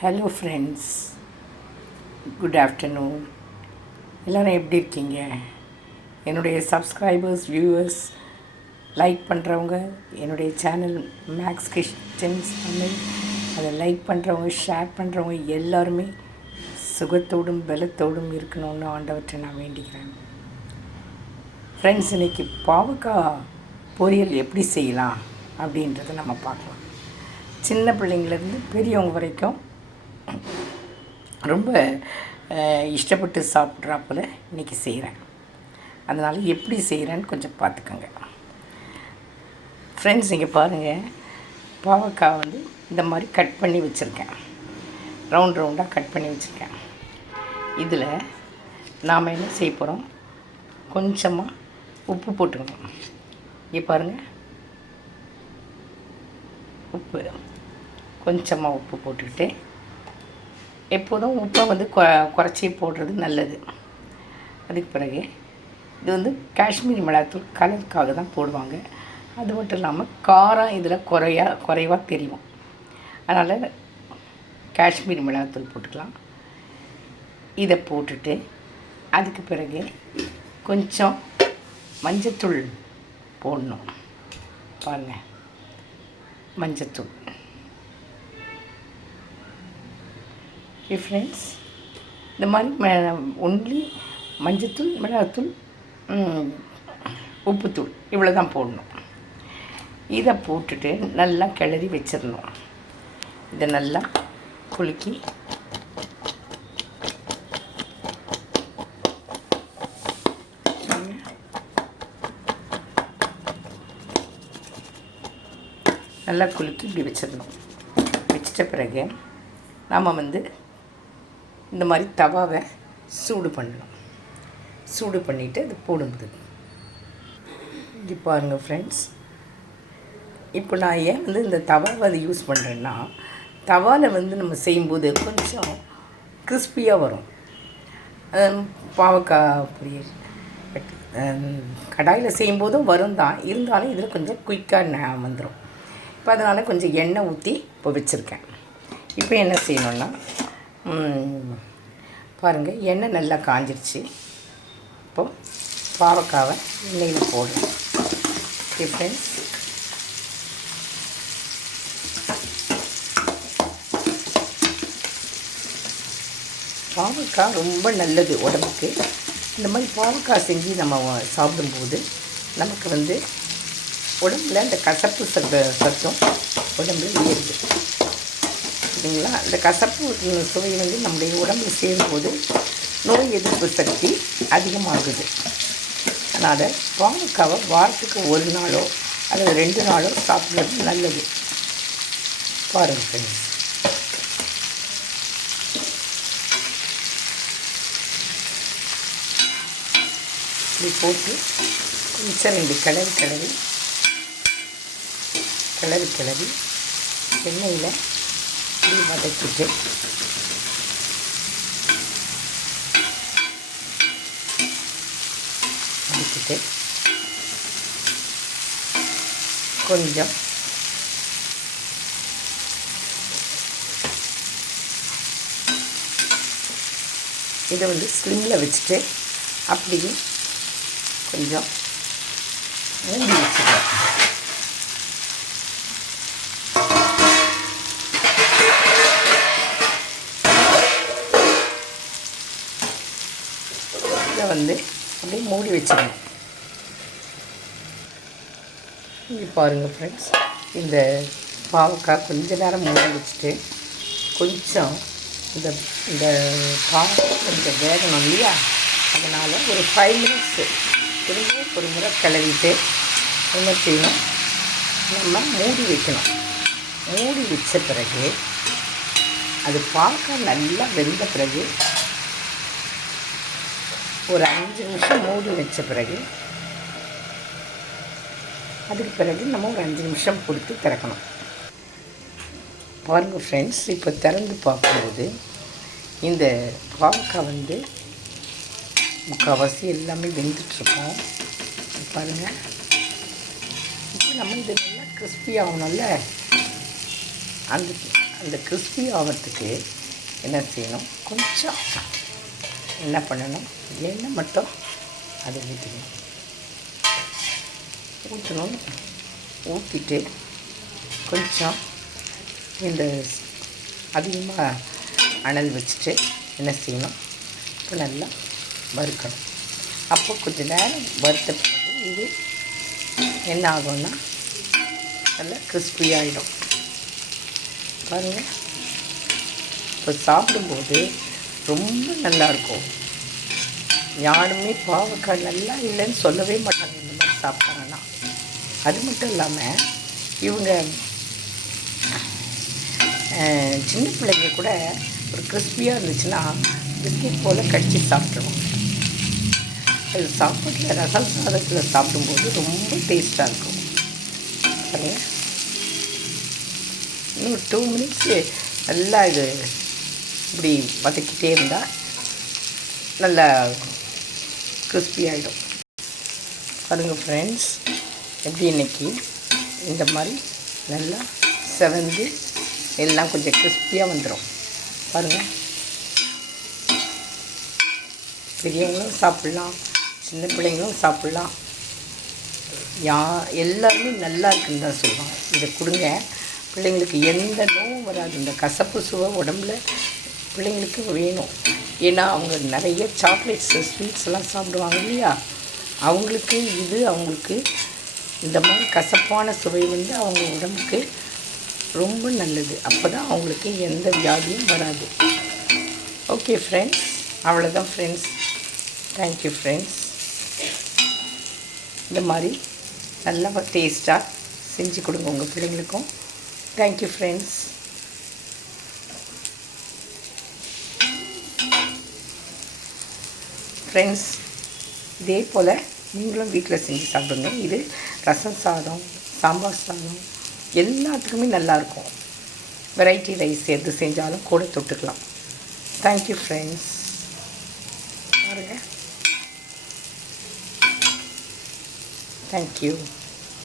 Hello friends, good afternoon. எல்லோரும் எப்படி இருக்கீங்க? என்னுடைய சப்ஸ்கிரைபர்ஸ், வியூவர்ஸ், லைக் பண்ணுறவங்க, என்னுடைய சேனல் மேக்ஸ் கிச்சன்ஸ் தமிழ் அதை லைக் பண்ணுறவங்க, ஷேர் பண்ணுறவங்க எல்லாருமே சுகத்தோடும் பலத்தோடும் இருக்கணும்னு ஆண்டவற்றை நான் வேண்டிக்கிறேன். ஃப்ரெண்ட்ஸ், இன்றைக்கி பாவக்காய் பொரியல் எப்படி செய்யலாம் அப்படின்றத நம்ம பார்க்கலாம். சின்ன பிள்ளைங்கள்லேருந்து பெரியவங்க வரைக்கும் ரொம்ப இஷ்டப்பட்டு சாப்பிட்றாப்புல இன்றைக்கி செய்கிறேன். அதனால் எப்படி செய்கிறேன்னு கொஞ்சம் பார்த்துக்கோங்க. ஃப்ரெண்ட்ஸ், இங்கே பாருங்கள், பாவக்காய் வந்து இந்த மாதிரி கட் பண்ணி வச்சுருக்கேன். ரவுண்டாக கட் பண்ணி வச்சுருக்கேன். இதில் நாம் என்ன செய்ய போகிறோம், கொஞ்சமாக உப்பு போட்டுக்கணும். இங்கே பாருங்கள், உப்பு கொஞ்சமாக உப்பு போட்டுக்கிட்டு, எப்போதும் உப்பை வந்து குறைச்சி போடுறது நல்லது. அதுக்கு பிறகு இது வந்து காஷ்மீரி மிளகாத்தூள் கலருக்காக தான் போடுவாங்க. அது மட்டும் இல்லாமல் காரம் இதில் குறைவாக தெரியும். அதனால் காஷ்மீரி மிளகாத்தூள் போட்டுக்கலாம். இதை போட்டுட்டு அதுக்கு பிறகு கொஞ்சம் மஞ்சத்தூள் போடணும். பாருங்கள், மஞ்சத்தூள். ஃப்ரெண்ட்ஸ், இந்த மாதிரி ஒன்லி மஞ்சத்தூள், மிளகாத்தூள், உப்புத்தூள் இவ்வளோ தான் போடணும். இதை போட்டுட்டு நல்லா கிளறி வச்சிடணும். இதை நல்லா குலுக்கி நல்லா குலுக்கி இப்படி வச்சிடணும். வச்சிட்ட பிறகு நாம் வந்து இந்த மாதிரி தவாவை சூடு பண்ணணும். சூடு பண்ணிவிட்டு அது போடும்போது இங்கே பாருங்கள் ஃப்ரெண்ட்ஸ், இப்போ நான் ஏன் வந்து இந்த தவாவை அதை யூஸ் பண்ணுறேன்னா, தவாவில் வந்து நம்ம செய்யும்போது கொஞ்சம் கிறிஸ்பியாக வரும். பாவக்காய் பொரியல் கடாயில் செய்யும்போதும் வரும் தான், இருந்தாலும் இதில் கொஞ்சம் குயிக்காக வந்துடும். இப்போ அதனால் கொஞ்சம் எண்ணெய் ஊற்றி இப்போ வச்சுருக்கேன். இப்போ என்ன செய்யணுன்னா, பாருங்கள், எண்ணெய் நல்லா காஞ்சிருச்சு. இப்போது பாவக்காவை எண்ணெயில் போடுறேன். ஃப்ரெண்ட்ஸ், பாவக்காய் ரொம்ப நல்லது உடம்புக்கு. இந்த மாதிரி பாவக்காய் செஞ்சு நம்ம சாப்பிடும்போது நமக்கு வந்து உடம்புல இந்த கசப்பு சத்தம் உடம்புல ஏறுது. சரிங்களா? இந்த கசப்பு சுவை வந்து நம்முடைய உடம்புல சேரும்போது நோய் எதிர்ப்பு சக்தி அதிகமாகுது. அதனால் பாவக்காவை வாரத்துக்கு ஒரு நாளோ அல்லது 2 நாளோ சாப்பிட்றது நல்லது. பாருங்கள் ஃப்ரெண்ட்ஸ், இப்படி போட்டு கொஞ்சம் 2 கிளறி எண்ணெயில் இப்படி வதக்கிட்டு கொஞ்சம் இதை வந்து ஸ்லிம்மில் வச்சுட்டு அப்படியே கொஞ்சம் மூடி வச்சுக்கலாம். இதை வந்து அப்படியே மூடி வச்சுக்கணும். இங்கே பாருங்கள் ஃப்ரெண்ட்ஸ், இந்த பாவக்காய் கொஞ்ச நேரம் மூடி வச்சுட்டு கொஞ்சம் இந்த இந்த பாவக்காய் கொஞ்சம் வேகணும் இல்லையா, அதனால் ஒரு 5 மினிட்ஸு திரும்ப ஒரு முறை கிளறிட்டு என்ன செய்யணும், நம்ம மூடி வைக்கணும். மூடி வச்ச பிறகு அது பாவக்காய் நல்லா வெந்த பிறகு ஒரு 5 நிமிஷம் மூடி வச்ச பிறகு அதுக்கு பிறகு நம்ம ஒரு 5 நிமிஷம் கொடுத்து திறக்கணும். பாருங்கள் ஃப்ரெண்ட்ஸ், இப்போ திறந்து பார்க்கும்போது இந்த பாவக்காய் வந்து முக்கால்வாசி எல்லாமே வெந்துட்டுருக்கோம். பாருங்கள், இப்போ நம்ம இது நல்லா கிறிஸ்பி ஆகணும்ல, அந்த இந்த கிறிஸ்பி ஆகிறதுக்கு என்ன செய்யணும், கொஞ்சம் என்ன பண்ணணும், எண்ணெய் மட்டும் அதை ஊற்றணும். ஊற்றிட்டு கொஞ்சம் இந்த அதிகமாக அனல் வச்சுட்டு என்ன செய்யணும், இப்போ நல்லா வறுக்கணும். அப்போ கொஞ்சம் நேரம் வறுத்த பிறகு இது என்ன ஆகும்னா நல்லா கிறிஸ்பியாகிடும். பாருங்கள், இப்போ சாப்பிடும்போது ரொம்ப நல்லாயிருக்கும். யாருமே பாவக்காய் நல்லா இல்லைன்னு சொல்லவே மாட்டாங்க இந்த மாதிரி சாப்பிட்டாங்கன்னா. அது மட்டும் இல்லாமல் இவங்க சின்ன பிள்ளைங்க கூட ஒரு கிறிஸ்பியாக இருந்துச்சுன்னா பிஸ்கெட் போல் கடிச்சு சாப்பிட்ருவாங்க. அது சாப்பாட்டில் ரசம் சாதத்தில் சாப்பிடும்போது ரொம்ப டேஸ்ட்டாக இருக்கும். பாருங்கள், இன்னும் 2 மினிட்ஸு நல்லா இது இப்படி வதக்கிட்டே இருந்தால் நல்லா கிறிஸ்பி ஆகிடும். பாருங்கள் ஃப்ரெண்ட்ஸ், எப்படி இன்றைக்கி இந்த மாதிரி நல்லா செவந்து எல்லாம் கொஞ்சம் கிறிஸ்பியாக வந்துடும். பாருங்கள், பெரியவங்களும் சாப்பிட்லாம், சின்ன பிள்ளைங்களும் சாப்பிட்லாம். எல்லாருமே நல்லா இருக்குன்னு தான் சொல்லுவாங்க. இதை கொடுங்க, பிள்ளைங்களுக்கு எந்த நோவும் வராது. இந்த கசப்பு சுவை உடம்புல பிள்ளைங்களுக்கு வேணும். ஏன்னா அவங்க நிறைய சாக்லேட்ஸு ஸ்வீட்ஸ்லாம் சாப்பிடுவாங்க இல்லையா, அவங்களுக்கு இது அவங்களுக்கு இந்த மாதிரி கசப்பான சுவை வந்து அவங்க உடம்புக்கு ரொம்ப நல்லது. அப்போ தான் அவங்களுக்கு எந்த வியாதியும் வராது. ஓகே ஃப்ரெண்ட்ஸ், அவ்வளோதான் ஃப்ரெண்ட்ஸ். Thank you friends. இந்த மாதிரி நல்லா டேஸ்ட்டாக செஞ்சு கொடுங்க உங்கள் பிள்ளைங்களுக்கும். Thank you friends. ஃப்ரெண்ட்ஸ், இதே போல் நீங்களும் வீட்டில் செஞ்சு சாப்பிடுங்க. இது ரசம் சாதம், சாம்பார் சாதம் எல்லாத்துக்குமே நல்லாயிருக்கும். வெரைட்டி ரைஸ் எது செஞ்சாலும் கூட தொட்டுக்கலாம். Thank you friends. பாருங்கள், தேங்க்யூ.